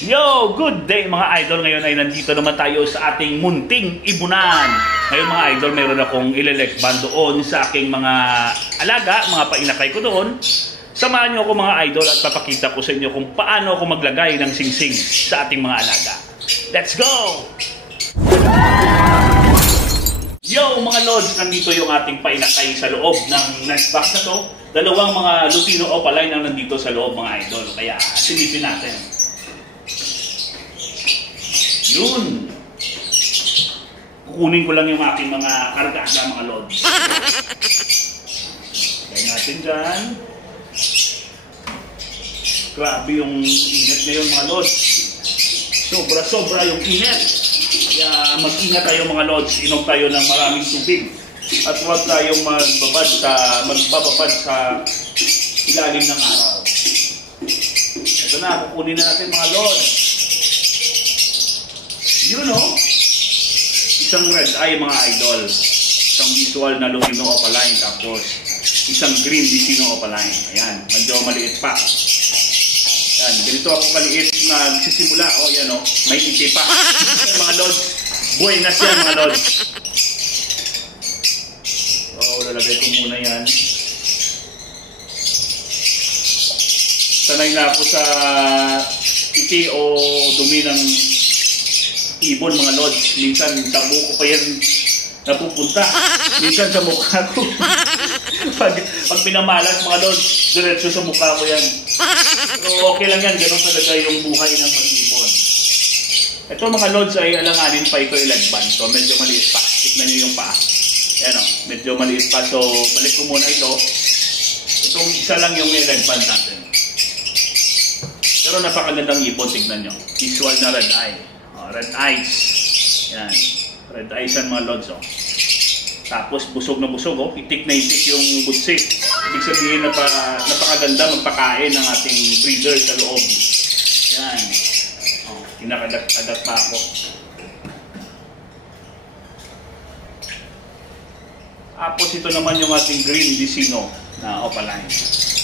Yo! Good day mga idol! Ngayon ay nandito naman tayo sa ating munting ibunan. Ngayon mga idol, mayroon akong ilelekban doon sa aking mga alaga, mga painakay ko doon. Samahan niyo ako mga idol at papakita ko sa inyo kung paano ako maglagay ng singsing sa ating mga alaga. Let's go! Yo mga lods! Nandito yung ating painakay sa loob ng nest box na to. Dalawang mga Lutino Opaline ang nandito sa loob mga idol. Kaya silipin natin. Yun. Kukunin ko lang yung aking mga kargada mga lods. Kaya natin dyan. Grabe yung init ngayon mga lods. Sobra-sobra yung init. Kaya mag-ingat tayo mga lods. Inom tayo ng maraming tubig. At huwag tayong magbababad sa ilalim ng araw. Ito na, kukunin na natin mga lods. Yun o, isang red eye mga idol, isang visual na Lutino Opaline, tapos isang green Vicino Opaline. Ayan, medyo maliit pa. Ayan, ganito ako kaliit na nagsisimula. O yan o, may iti pa. Mga lods, buenas yan mga lods. So, lalagay ko muna yan. Sanay na ako sa iti o dumi ng ibon mga lods. Minsan sa buko pa yan napupunta. Minsan sa mukha ko. pag pinamalas mga lods, diretso sa mukha ko yan. So okay lang yan. Ganun talaga yung buhay ng mag-ibon. Ito mga lods ay alanganin pa ito ilagban. So medyo maliit pa. Tignan nyo yung paa. Ayan o. Medyo maliit pa. So balik ko muna ito. Itong isa lang yung ilagban natin. Pero napakagandang ibon. Tignan nyo. Visual na red eye. Red eyes. Yan. Red eyes yan mga lods. Tapos busog na busog. Itik na itik yung butsik. Ibig sabihin na napakaganda magpakain ng ating breeder sa loob. Yan. Kinakagat pa ako. Tapos ito naman yung ating green Vicino na Opaline.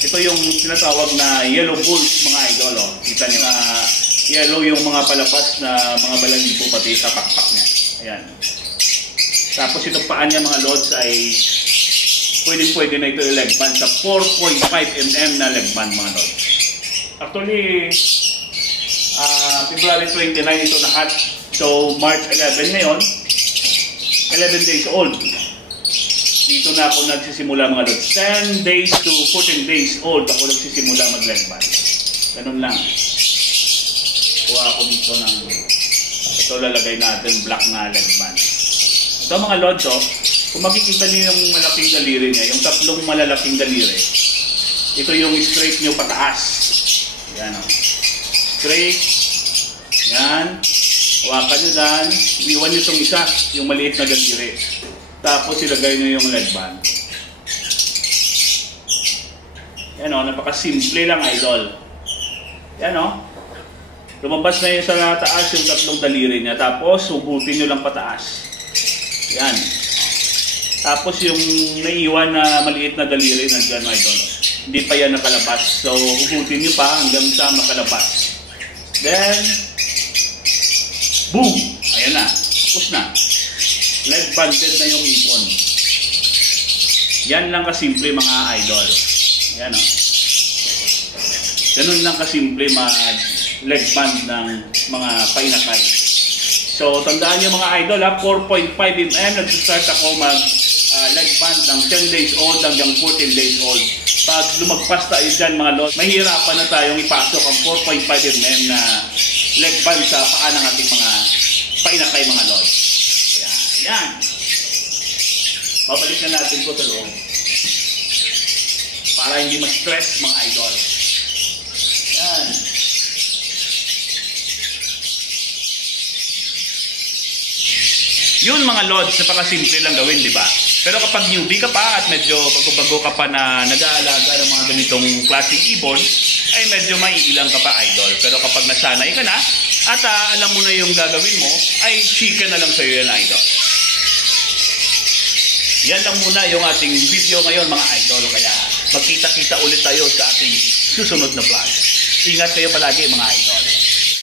Ito yung tinatawag na yellow bulls mga idol. Kita nyo na yellow yung mga palapas na mga balahibo pati sa pakpak niya. Ayan. Tapos itong paan niya mga lods ay pwede na ito ilegban sa 4.5 mm na legban mga lods. Actually, February 29 ito lahat. So March 11 ngayon, 11 days old. Dito na ako nagsisimula mga lods. 10 days to 14 days old ako nagsisimula maglegban. Ganun lang. Kuha ako dito ng ito, lalagay natin black na legban. Ito mga lods, kung makikita niyo yung malaking daliri niya, yung tatlong malalaking daliri, ito yung straight niyo pataas. Yan o. Straight. Yan. Hawakan nyo dan. Iwan nyo itong isa, yung maliit na daliri. Tapos ilagay nyo yung legban. Yan o, napakasimple lang idol. Yan o. Lumabas na yung sa taas yung tatlong daliri niya. Tapos, hugutin nyo lang pataas. Yan. Tapos, yung naiwan na maliit na daliri nandyan, my idol. Hindi pa yan nakalabas. So, hugutin nyo pa hanggang sa makalabas. Then, boom! Ayan na. Tapos na. Leg banded na yung ipon. Yan lang kasimple mga idol. Yan o. Ganun lang kasimple leg band ng mga painakay. So, tandaan nyo mga idol 4.5 mm, nag-start ako leg band ng 10 days old hanggang 14 days old. Pag lumagpas tayo dyan mga lods, mahirapan na tayong ipasok ang 4.5 mm na leg band sa paa ng ating mga painakay mga lods. Kaya, yan. Babalik na natin po sa loob. Para hindi ma-stress mga idol. Yan. Yun mga lods, napakasimple lang gawin, di ba? Pero kapag newbie ka pa at medyo bago-bago ka pa na nag-aalaga ng mga ganitong klaseng ibon, ay medyo maiilang ka pa idol. Pero kapag nasanay ka na at alam mo na yung gagawin mo, ay chicken na lang sa'yo yan idol. Yan lang muna yung ating video ngayon mga idol. Kaya magkita-kita ulit tayo sa ating susunod na vlog. Ingat kayo palagi mga idol.